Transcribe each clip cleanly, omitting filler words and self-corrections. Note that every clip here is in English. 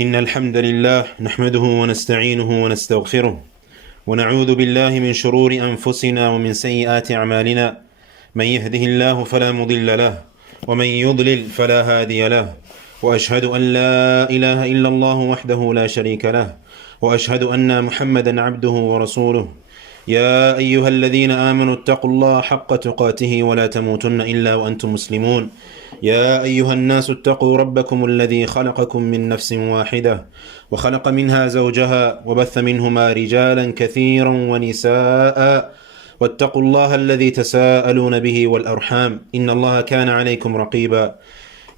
إن الحمد لله نحمده ونستعينه ونستغفره ونعوذ بالله من شرور أنفسنا ومن سيئات أعمالنا من يهده الله فلا مضل له ومن يضلل فلا هادي له وأشهد أن لا إله إلا الله وحده لا شريك له وأشهد أن محمدا عبده ورسوله يا أيها الذين آمنوا اتقوا الله حق تقاته ولا تموتن إلا وأنتم مسلمون يا أيها الناس اتقوا ربكم الذي خلقكم من نفس واحدة وخلق منها زوجها وبث منهما رجالا كثيرا ونساء واتقوا الله الذي تساءلون به والأرحام إن الله كان عليكم رقيبا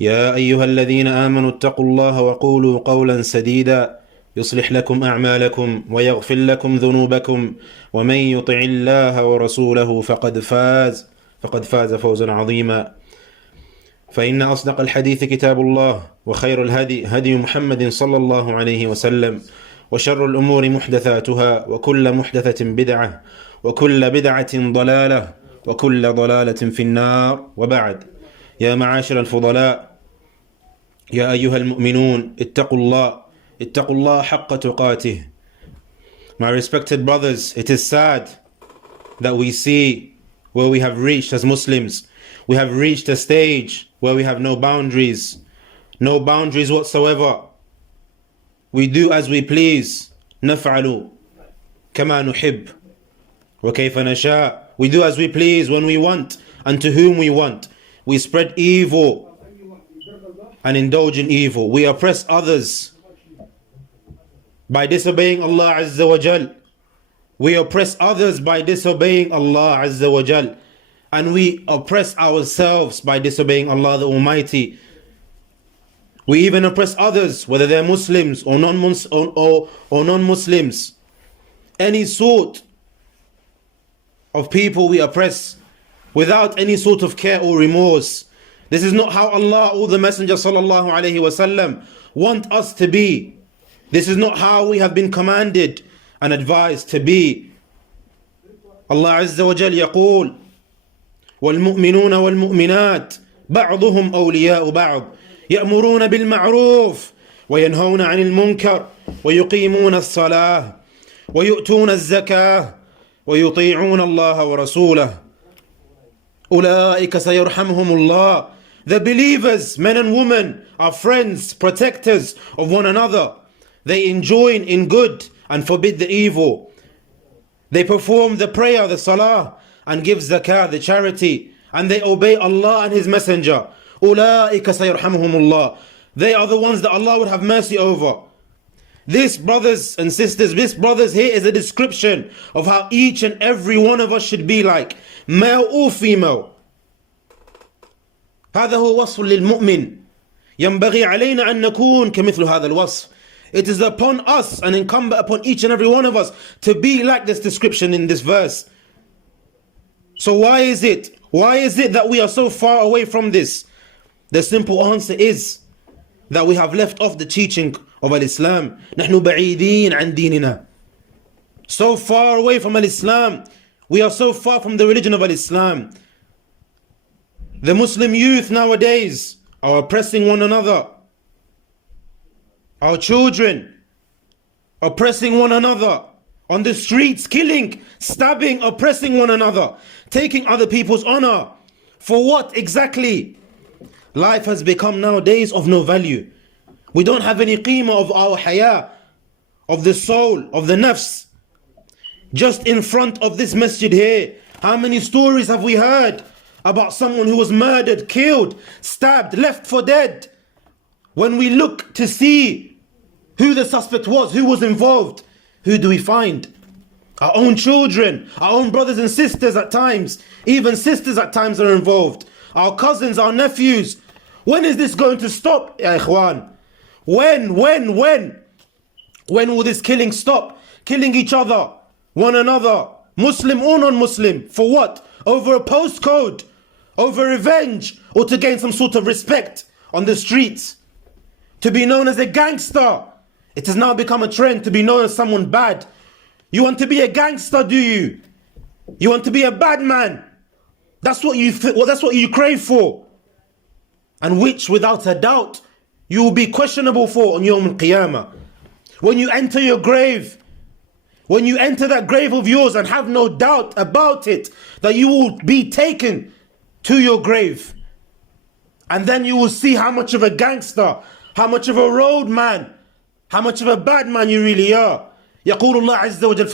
يا أيها الذين آمنوا اتقوا الله وقولوا قولا سديدا يصلح لكم أعمالكم ويغفر لكم ذنوبكم ومن يطع الله ورسوله فقد فاز فوزا عظيما فإن أصدق الحديث كتاب الله وخير الهدي هدي محمد صلى الله عليه وسلم وشر الأمور محدثاتها وكل محدثة بدعة وكل بدعة ضلالة وكل ضلالة في النار وبعد يا معاشر الفضلاء يا أيها المؤمنون اتقوا الله حق تقاته. My respected brothers, it is sad that we see where we have reached as Muslims. We have reached a stage where we have no boundaries whatsoever. We do as we please. نفعل كما نحب وكيف نشاء. We do as we please, when we want, and to whom we want. We spread evil and indulge in evil. We oppress others by disobeying Allah Azza wa Jal. We oppress others by disobeying Allah Azza wa Jal. And we oppress ourselves by disobeying Allah the Almighty. We even oppress others, whether they're Muslims or non-Muslims. Any sort of people we oppress without any sort of care or remorse. This is not how Allah or the Messenger sallallahu alaihi wasallam want us to be. This is not how we have been commanded and advised to be. Allah Azza wa Jal يقول والمؤمنون والمؤمنات بعضهم أولياء بعض يأمرون بالمعروف وينهون عن المنكر ويقيمون الصلاة ويؤتون الزكاة ويطيعون الله ورسوله أولئك سيرحمهم الله. The believers, men and women, are friends, protectors of one another. They enjoin in good and forbid the evil. They perform the prayer, the salah, and give zakah, the charity, and they obey Allah and His Messenger. أولئك سيرحمهم الله. They are the ones that Allah would have mercy over. This, brothers and sisters, here is a description of how each and every one of us should be like, male or female. هذا هو وصف للمؤمن ينبغي علينا أن نكون كمثل هذا الوصف. It is upon us and incumbent upon each and every one of us to be like this description in this verse. So why is it that we are so far away from this? The simple answer is that we have left off the teaching of Al-Islam. نحن بعيدين عن ديننا. So far away from Al-Islam. We are so far from the religion of Al-Islam. The Muslim youth nowadays are oppressing one another. Our children oppressing one another on the streets, killing, stabbing, oppressing one another, taking other people's honor. For what exactly? Life has become nowadays of no value. We don't have any qeemah of our haya, of the soul, of the nafs. Just in front of this masjid here, how many stories have we heard about someone who was murdered, killed, stabbed, left for dead? When we look to see who the suspect was, who was involved, who do we find? Our own children, our own brothers and sisters at times, even sisters at times are involved. Our cousins, our nephews. When is this going to stop, ya ikhwan? When will this killing stop? Killing each other, one another, Muslim or non-Muslim. For what? Over a postcode, over revenge, or to gain some sort of respect on the streets. To be known as a gangster. It has now become a trend to be known as someone bad. You want to be a gangster, do you? You want to be a bad man. That's what you crave for. And which, without a doubt, you will be questionable for on Yawm al-Qiyamah. When you enter your grave, when you enter that grave of yours and have no doubt about it, that you will be taken to your grave. And then you will see how much of a gangster, how much of a roadman, how much of a bad man you really are. يقول الله عز وجل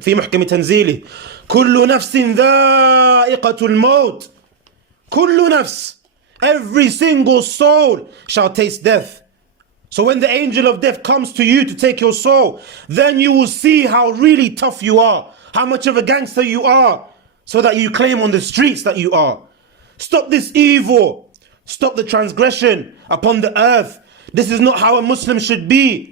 في محكم تنزيله كل نفس ذائقة الموت. كل نفس, every single soul shall taste death. So when the angel of death comes to you to take your soul, then you will see how really tough you are, how much of a gangster you are, so that you claim on the streets that you are. Stop this evil. Stop the transgression upon the earth. This is not how a Muslim should be.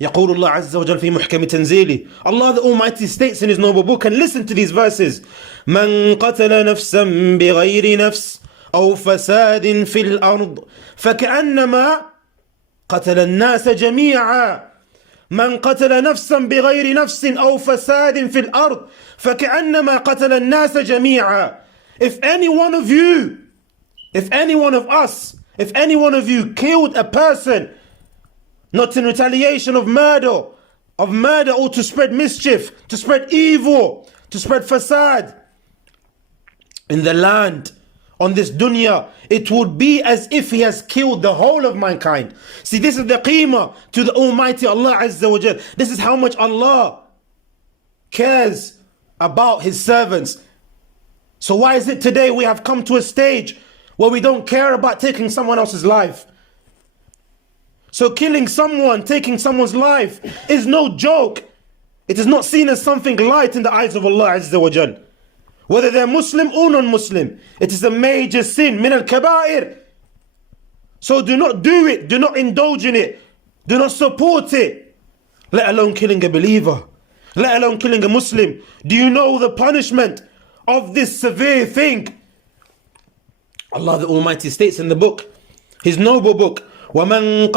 يقول الله عز وجل في محكم تنزيله. Allah the Almighty states in His noble book, and listen to these verses. من قتل نفسا بغير نفس أو فساد في الأرض فكأنما قتل الناس جميعا. من قتل نفسا بغير نفس أو فساد في الأرض فكأنما قتل الناس جميعا. If any one of you, if any one of us, if any one of you killed a person, not in retaliation of murder or to spread mischief, to spread evil, to spread fasad in the land, on this dunya, it would be as if he has killed the whole of mankind. See, this is the qeemah to the Almighty Allah Azza wa Jal. This is how much Allah cares about His servants. So why is it today we have come to a stage where we don't care about taking someone else's life? So killing someone, taking someone's life is no joke. It is not seen as something light in the eyes of Allah Azza wa Jal. Whether they're Muslim or non-Muslim, it is a major sin, min al-kaba'ir. So do not do it, do not indulge in it, do not support it, let alone killing a believer, let alone killing a Muslim. Do you know the punishment of this severe thing? Allah the Almighty states in the book, His noble book, وَمَنْ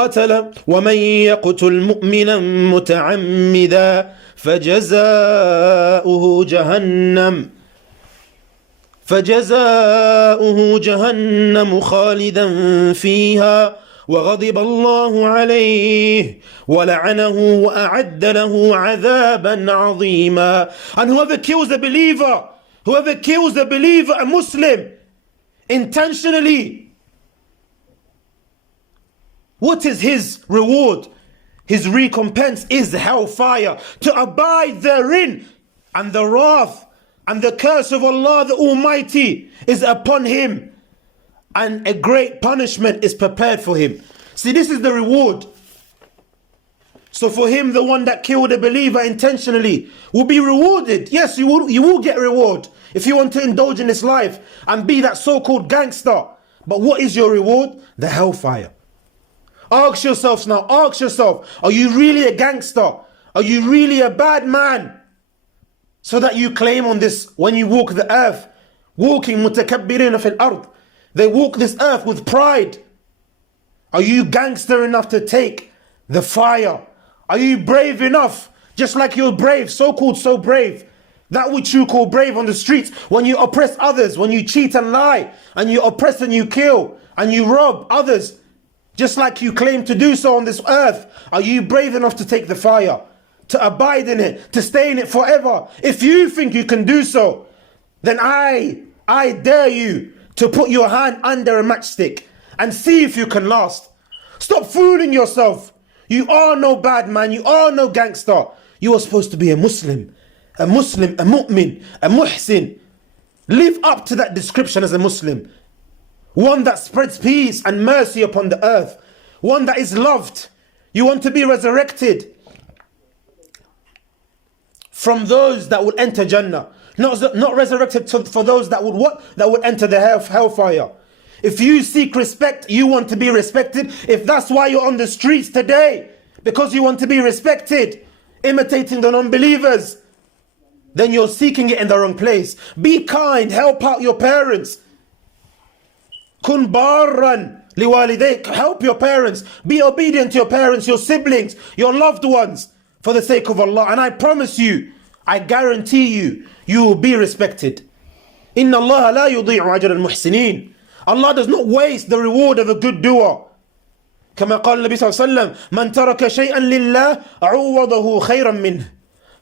يَقْتُلْ مُؤْمِنًا مُتَعَمِّدًا فَجَزَاؤُهُ جهنم خالدا فيها وغضب الله عليه ولعنه وأعد له عذابا عظيما. And whoever kills a believer, a Muslim, intentionally, what is his reward? His recompense is hellfire, to abide therein, and the wrath and the curse of Allah the Almighty is upon him, and a great punishment is prepared for him. See, this is the reward. So for him, the one that killed a believer intentionally will be rewarded. Yes, you will get reward if you want to indulge in this life and be that so-called gangster. But what is your reward? The hellfire. Ask yourselves now, are you really a gangster? Are you really a bad man? So that you claim on this when you walk the earth, walking mutakabbirina fil ard. They walk this earth with pride. Are you gangster enough to take the fire? Are you brave enough, just like you're brave, so-called so brave, that which you call brave on the streets, when you oppress others, when you cheat and lie, and you oppress and you kill, and you rob others, just like you claim to do so on this earth? Are you brave enough to take the fire, to abide in it, to stay in it forever? If you think you can do so, then I dare you to put your hand under a matchstick and see if you can last. Stop fooling yourself. You are no bad man, you are no gangster. You are supposed to be a Muslim, a mu'min, a muhsin. Live up to that description as a Muslim. One that spreads peace and mercy upon the earth. One that is loved. You want to be resurrected from those that would enter Jannah. Not resurrected for those that would what? That would enter the hellfire. If you seek respect, you want to be respected. If that's why you're on the streets today, because you want to be respected, imitating the non-believers, then you're seeking it in the wrong place. Be kind, help out your parents. Kun barran liwalidayk, help your parents. Be obedient to your parents, your siblings, your loved ones, for the sake of Allah. And I promise you, I guarantee you, you will be respected. Inna Allah la yudi'u ajra al-muhsinin. Allah does not waste the reward of a good doer. كما قال النبي صلى الله عليه وسلم من ترك شيئا لله عوضه خيرا منه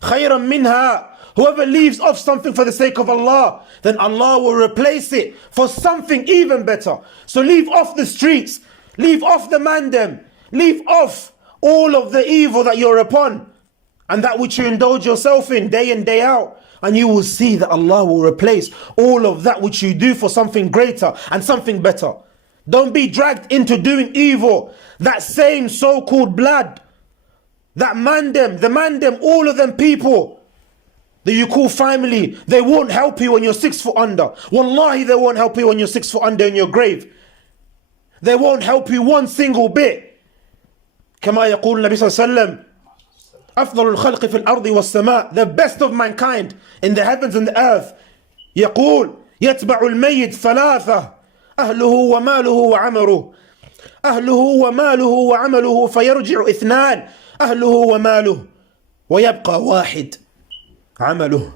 خيرا منها. Whoever leaves off something for the sake of Allah, then Allah will replace it for something even better. So leave off the streets, leave off the mandem, leave off all of the evil that you're upon and that which you indulge yourself in day in, day out. And you will see that Allah will replace all of that which you do for something greater and something better. Don't be dragged into doing evil. That same so-called blood, that mandem, the mandem, all of them people that you call family, they won't help you when you're 6 foot under. Wallahi, they won't help you when you're 6 foot under in your grave. They won't help you one single bit. كما يقول النبي صلى الله عليه وسلم أفضل الخلق في الأرض والسماء, the best of mankind in the heavens and the earth. يقول يتبع الميت ثلاثة أهله وماله وعمله أهله وماله وعمله فيرجع اثنان أهله وماله ويبقى واحد عمله.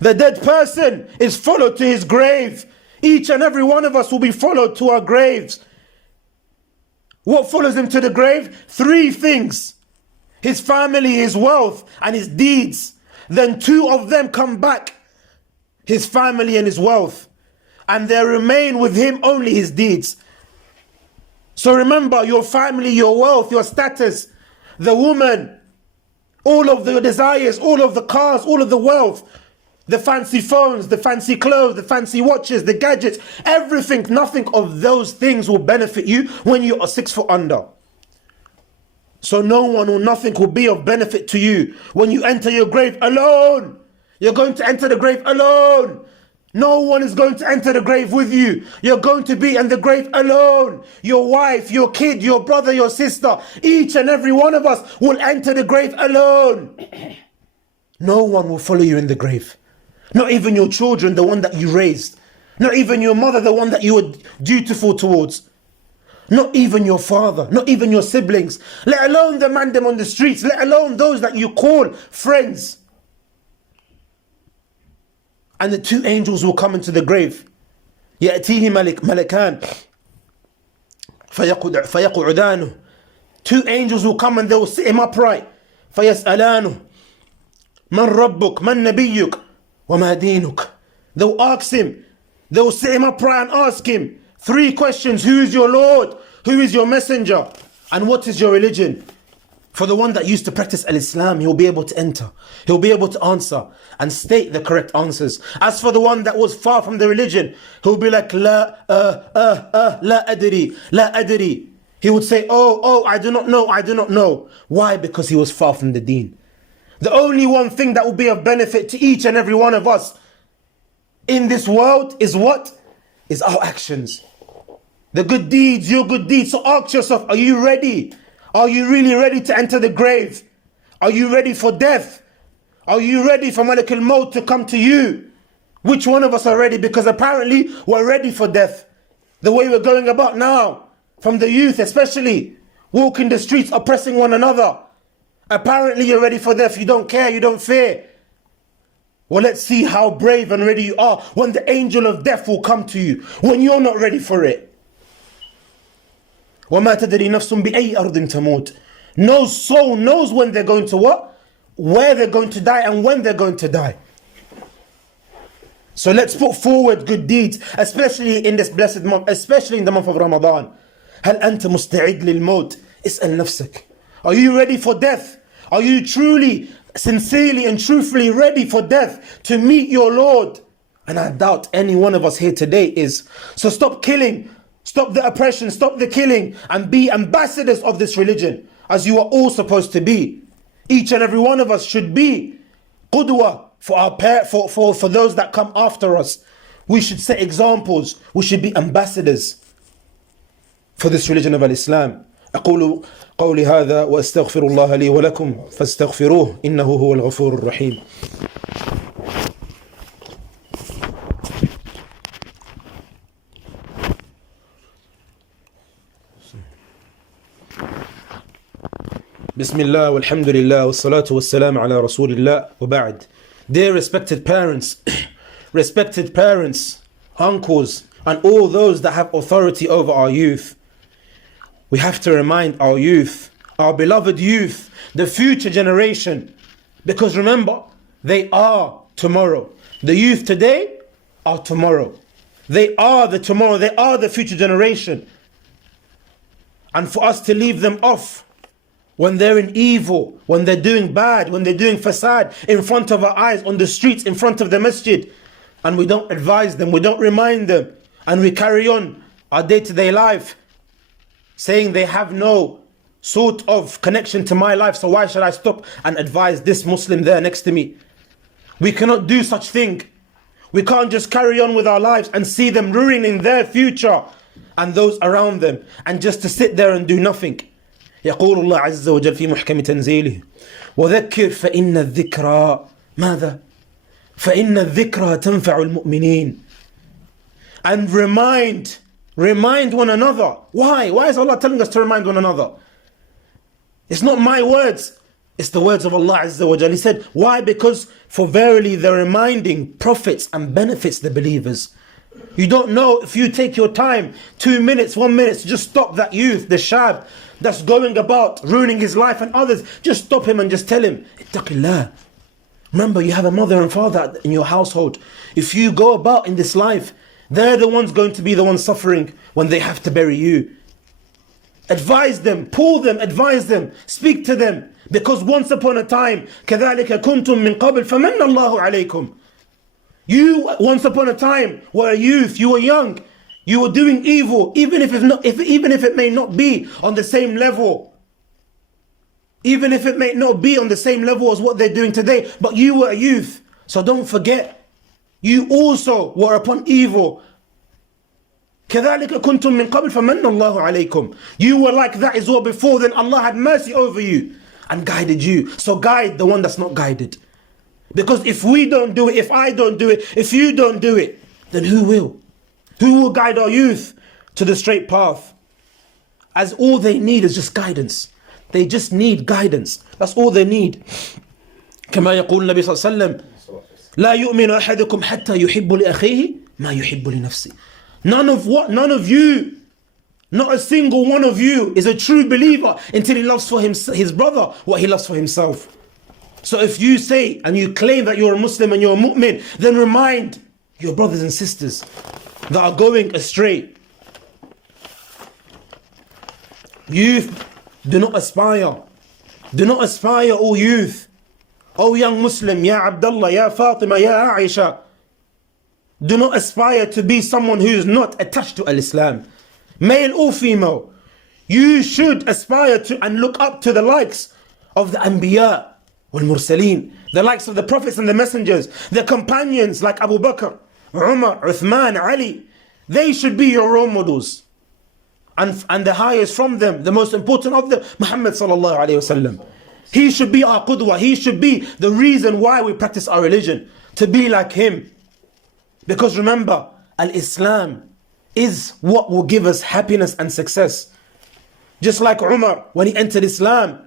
The dead person is followed to his grave. Each and every one of us will be followed to our graves. What follows him to the grave? 3 things: his family, his wealth, and his deeds. Then 2 of them come back, his family and his wealth, and there remain with him only his deeds. So remember, your family, your wealth, your status, the woman, all of the desires, all of the cars, all of the wealth, the fancy phones, the fancy clothes, the fancy watches, the gadgets, everything, nothing of those things will benefit you when you are 6 foot under. So no one or nothing will be of benefit to you when you enter your grave alone. You're going to enter the grave alone. No one is going to enter the grave with you. You're going to be in the grave alone. Your wife, your kid, your brother, your sister, each and every one of us will enter the grave alone. No one will follow you in the grave. Not even your children, the one that you raised. Not even your mother, the one that you were dutiful towards. Not even your father, not even your siblings. Let alone the mandem on the streets. Let alone those that you call friends. And the 2 angels will come into the grave. يأتيه ملكان فيقعدانه. 2 angels will come and they will sit him upright. فيسألانه من ربك من نبيك وما دينك. They will ask him. They will sit him upright and ask him 3 questions. Who is your Lord? Who is your messenger? And what is your religion? For the one that used to practice al-Islam, he'll be able to enter. He'll be able to answer and state the correct answers. As for the one that was far from the religion, he'll be like, la adri, la adri. He would say, oh, I do not know, I do not know. Why? Because he was far from the deen. The only one thing that will be of benefit to each and every one of us in this world is what? Is our actions. The good deeds, your good deeds. So ask yourself, are you ready? Are you really ready to enter the grave? Are you ready for death? Are you ready for Malak al-Maut to come to you? Which one of us are ready? Because apparently we're ready for death. The way we're going about now, from the youth especially, walking the streets, oppressing one another. Apparently you're ready for death. You don't care, you don't fear. Well, let's see how brave and ready you are when the angel of death will come to you, when you're not ready for it. وَمَا تَدْرِي نَفْسٌ بِأَيِّ أَرْضٍ تَمُوتُ. No soul knows when they're going to what? Where they're going to die and when they're going to die. So let's put forward good deeds, especially in this blessed month, especially in the month of Ramadan. هل أنت مستعد للموت؟ اسأل نفسك. Are you ready for death? Are you truly, sincerely and truthfully ready for death to meet your Lord? And I doubt any one of us here today is. So stop killing. Stop the oppression, stop the killing, and be ambassadors of this religion, as you are all supposed to be. Each and every one of us should be qudwa for those that come after us. We should set examples. We should be ambassadors for this religion of Islam. أقول قولي هذا وأستغفر الله لي ولكم فاستغفروه إنه هو الغفور الرحيم. Bismillah, walhamdulillah, wassalatu wassalam ala rasulillah, wa ba'd. Dear respected parents, uncles, and all those that have authority over our youth, We have to remind our youth, our beloved youth, the future generation. Because remember, they are tomorrow. The youth today are tomorrow. They are the tomorrow. They are the future generation. And for us to leave them off when they're in evil, when they're doing bad, when they're doing fasad in front of our eyes, on the streets, in front of the masjid, and we don't advise them, we don't remind them, and we carry on our day-to-day life saying they have no sort of connection to my life, so why should I stop and advise this Muslim there next to me? We cannot do such thing. We can't just carry on with our lives and see them ruining their future and those around them, and just to sit there and do nothing. يقول الله عز وجل في محكم تنزيله وذكر فإن الذكرى ماذا؟ فإن الذكرى تنفع المؤمنين. And remind one another. Why? Why is Allah telling us to remind one another? It's not my words, it's the words of Allah Azza wa Jal. He said, why? Because for verily the reminding profits and benefits the believers. You don't know, if you take your time, 2 minutes, 1 minute, to just stop that youth, the shab, that's going about ruining his life and others, just stop him and just tell him, ittaqillah. Remember, you have a mother and father in your household. If you go about in this life, they're the ones going to be the ones suffering when they have to bury you. Advise them, pull them, advise them, speak to them. Because once upon a time, كَذَلِكَ كُنْتُم مِّن قَبْلِ فَمَنَّ اللَّهُ عَلَيْكُمْ. You, once upon a time, were a youth, you were young, you were doing evil, even if it may not be on the same level. Even if it may not be on the same level as what they're doing today, but you were a youth. So don't forget, you also were upon evil. كَذَلِكَ كُنْتُم مِّن قَبْلِ فَمَنَّ اللَّهُ عَلَيْكُمْ. You were like that as well before, then Allah had mercy over you and guided you. So guide the one that's not guided. Because if we don't do it, if I don't do it, if you don't do it, then who will? Who will guide our youth to the straight path? As all they need is just guidance. They just need guidance. That's all they need. كما يقول النبي صلى الله عليه وسلم لا يؤمن أحدكم حتى يحب لأخيه ما يحب لنفسه. None of you, not a single one of you is a true believer until he loves for his brother what he loves for himself. So if you say and you claim that you're a Muslim and you're a mu'min, then remind your brothers and sisters that are going astray. Youth, do not aspire. Do not aspire, O youth. O young Muslim, Ya Abdullah, Ya Fatima, Ya Aisha. Do not aspire to be someone who is not attached to Al-Islam. Male or female. You should aspire to and look up to the likes of the Anbiya wal Mursaleen, the likes of the prophets and the messengers, the companions like Abu Bakr, Umar, Uthman, Ali. They should be your role models. And the highest from them, the most important of them, Muhammad sallallahu alayhi wasallam. He should be our qudwa. He should be the reason why we practice our religion, to be like him. Because remember, Al-Islam is what will give us happiness and success. Just like Umar, when he entered Islam,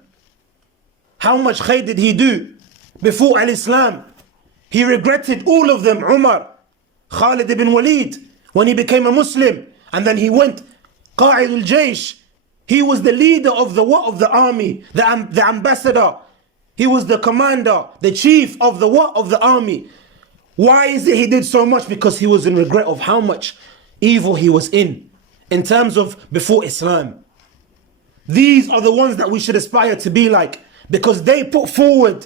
how much khayr did he do before Al-Islam? He regretted all of them. Umar, Khalid ibn Walid, when he became a Muslim, and then he went Qa'id al-Jaysh. He was the leader of the army, the ambassador. He was the commander, the chief of the army. Why is it he did so much? Because he was in regret of how much evil he was in terms of before Islam. These are the ones that we should aspire to be like, because they put forward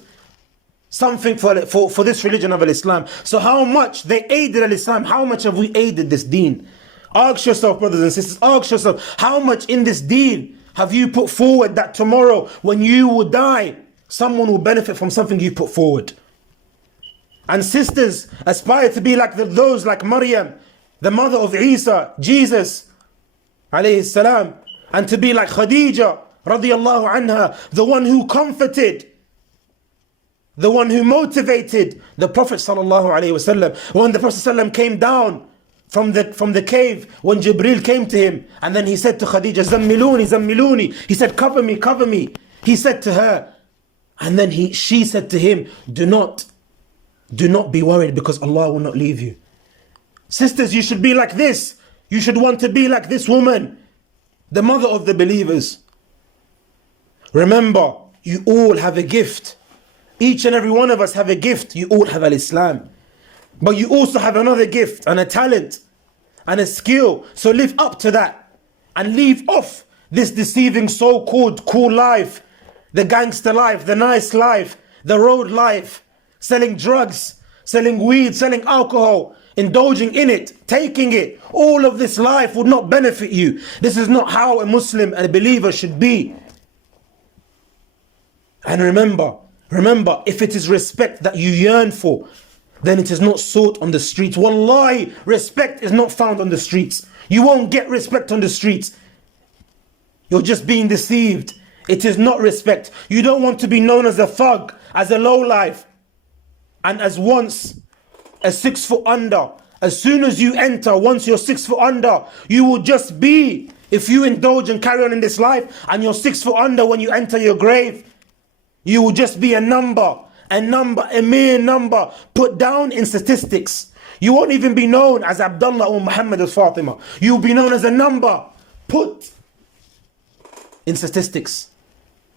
something for this religion of Islam. So how much they aided Islam, how much have we aided this deen? Ask yourself, brothers and sisters, ask yourself, how much in this deen have you put forward that tomorrow when you will die, someone will benefit from something you put forward? And sisters, aspire to be like those like Maryam, the mother of Isa, Jesus, alayhi salam, and to be like Khadija, radiyallahu anha, the one who comforted, the one who motivated the Prophet sallallahu alayhi wasallam. When the Prophet sallam came down from the cave, when Jibreel came to him, and then he said to Khadija, Zammiluni, Zammiluni. He said, cover me, cover me. He said to her, and then she said to him, do not be worried, because Allah will not leave you. Sisters, you should be like this. You should want to be like this woman. the mother of the believers. Remember, you all have a gift. Each and every one of us have a gift. You all have al-Islam. But you also have another gift and a talent and a skill. So live up to that and leave off this deceiving so-called cool life, the gangster life, the nice life, the road life, selling drugs, selling weed, selling alcohol, indulging in it, taking it. All of this life would not benefit you. This is not how a Muslim and a believer should be. And remember, if it is respect that you yearn for, then it is not sought on the streets. Wallahi, respect is not found on the streets. You won't get respect on the streets. You're just being deceived. It is not respect. You don't want to be known as a thug, as a lowlife, and as once a 6 foot under. As soon as you enter, once you're 6 foot under, you will just be, if you indulge and carry on in this life, and you're 6 foot under when you enter your grave, you will just be a number, a mere number, put down in statistics. You won't even be known as Abdullah or Muhammad or Fatima. You will be known as a number, put in statistics.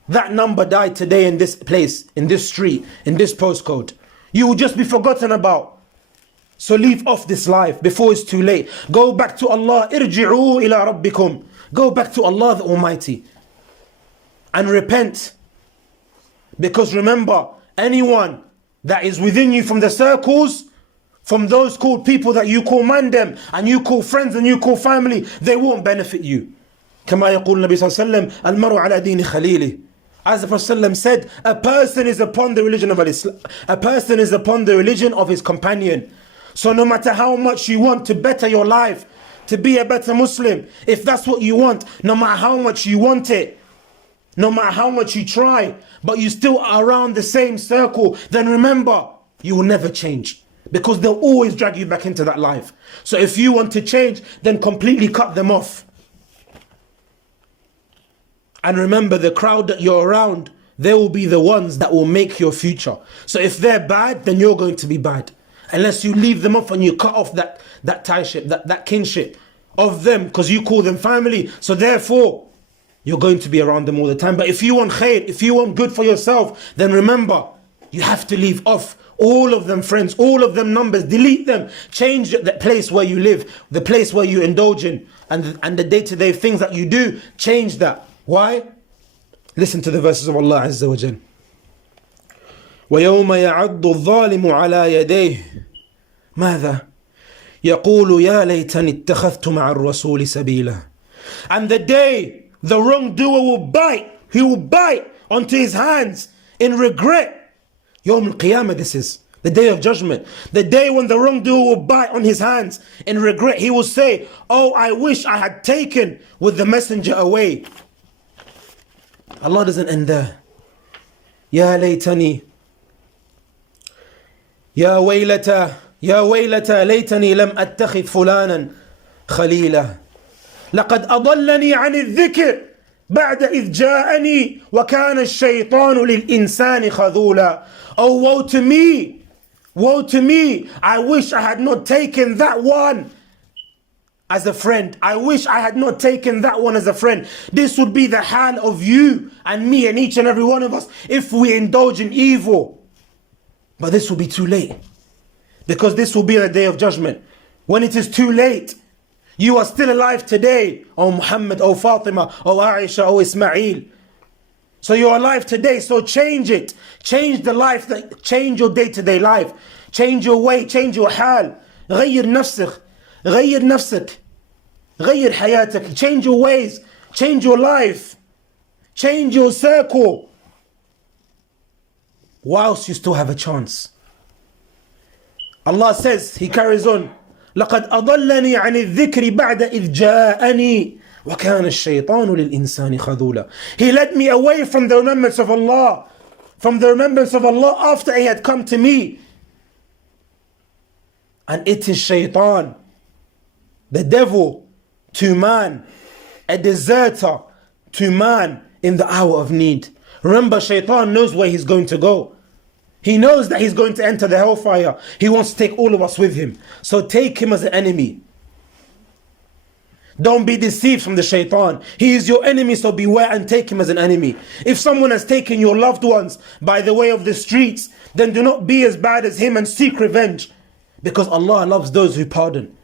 That number died today in this place, in this street, in this postcode. You will just be forgotten about. So leave off this life before it's too late. Go back to Allah. Irji'u ila rabbikum. Go back to Allah the Almighty and repent. Because remember, anyone that is within you from the circles, from those called people that you call mandem, and you call friends and you call family, they won't benefit you. كما يقول النبي صلى الله عليه وسلم المرء على دين خليله. As the Prophet said, a person is upon the religion of Islam. A person is upon the religion of his companion. So no matter how much you want to better your life, to be a better Muslim, if that's what you want, no matter how much you want it, no matter how much you try, but you still are around the same circle, then remember, you will never change. Because they'll always drag you back into that life. So if you want to change, then completely cut them off. And remember, the crowd that you're around, they will be the ones that will make your future. So if they're bad, then you're going to be bad. Unless you leave them off and you cut off that tieship, that kinship of them, because you call them family. So therefore, you're going to be around them all the time. But if you want khair, if you want good for yourself, then remember, you have to leave off all of them friends, all of them numbers, delete them. Change the place where you live, the place where you indulge in, and the day-to-day things that you do, change that. Why? Listen to the verses of Allah Azza wa Jal. وَيَوْمَ يَعَضُّ الظَّالِمُ عَلَى يَدَيْهِ ماذا؟ يَقُولُ يَا لَيْتَنِ اتَّخَذْتُ مَعَ الرَّسُولِ سَبِيلًا. And the day the wrongdoer will bite, he will bite onto his hands in regret. Yawm al-Qiyamah, this is the day of judgment. The day when the wrongdoer will bite on his hands in regret. He will say, oh, I wish I had taken with the messenger away. Allah doesn't end there. Ya laytani, ya waylata, laytani lam attakhidh fulanan khalila. لقد أضلني عن الذكر بعد إذ جاءني وكان الشيطان للإنسان خذولا. Oh, woe to me, woe to me. I wish I had not taken that one as a friend. I wish I had not taken that one as a friend. This would be the hal of you and me and each and every one of us if we indulge in evil. But this will be too late. Because this will be the day of judgment. When it is too late, you are still alive today, oh Muhammad, oh Fatima, oh Aisha, oh Ismail. So you're alive today, so change it. Change the life, change your day-to-day life. Change your way, change your hal. غير نفسك, غير نفسك, غير حياتك. Change your ways, change your life, change your circle. Whilst you still have a chance. Allah says, He carries on, لقد أضلني عن الذكر بعد إذ جاءني وكان الشيطان للإنسان خذولا. He led me away from the remembrance of Allah, from the remembrance of Allah after He had come to me. And it is shaitan, the devil, to man, a deserter to man in the hour of need. Remember, shaitan knows where he's going to go. He knows that he's going to enter the hellfire. He wants to take all of us with him. So take him as an enemy. Don't be deceived from the shaitan. He is your enemy, so beware and take him as an enemy. If someone has taken your loved ones by the way of the streets, then do not be as bad as him and seek revenge, because Allah loves those who pardon.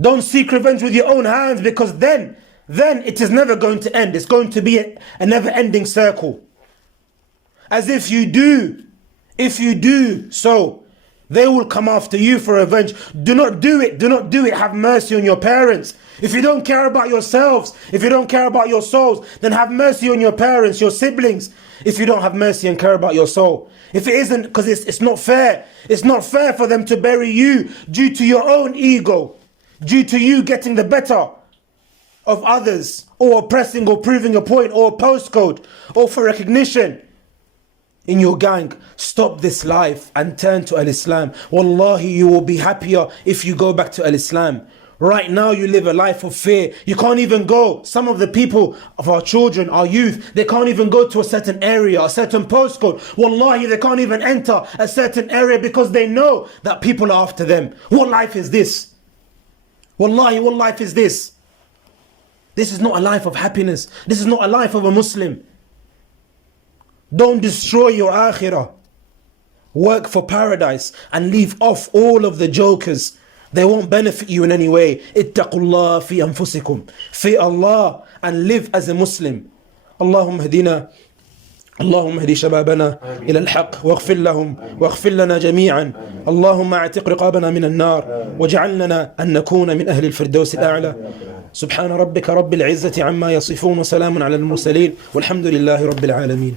Don't seek revenge with your own hands, because then it is never going to end. It's going to be a never-ending circle. As if you do so, they will come after you for revenge. Do not do it. Do not do it. Have mercy on your parents. If you don't care about yourselves, if you don't care about your souls, then have mercy on your parents, your siblings. If you don't have mercy and care about your soul. If it isn't, because it's not fair. It's not fair for them to bury you due to your own ego, due to you getting the better of others, or oppressing or proving a point, or a postcode, or for recognition in your gang. Stop this life and turn to Al-Islam. Wallahi, you will be happier if you go back to Al-Islam. Right now you live a life of fear. You can't even go. Some of the people of our children, our youth, they can't even go to a certain area, a certain postcode. Wallahi, they can't even enter a certain area because they know that people are after them. What life is this? Wallahi, what life is this? This is not a life of happiness. This is not a life of a Muslim. Don't destroy your akhirah. Work for paradise and leave off all of the jokers. They won't benefit you in any way. Ittaqullah fi anfusikum. Fear Allah and live as a Muslim. Allahumma hadina. اللهم اهد شبابنا إلى الحق واغفر لهم واغفر لنا جميعا. اللهم اعتق رقابنا من النار واجعلنا أن نكون من أهل الفردوس الأعلى. سبحان ربك رب العزة عما يصفون وسلام على المرسلين والحمد لله رب العالمين.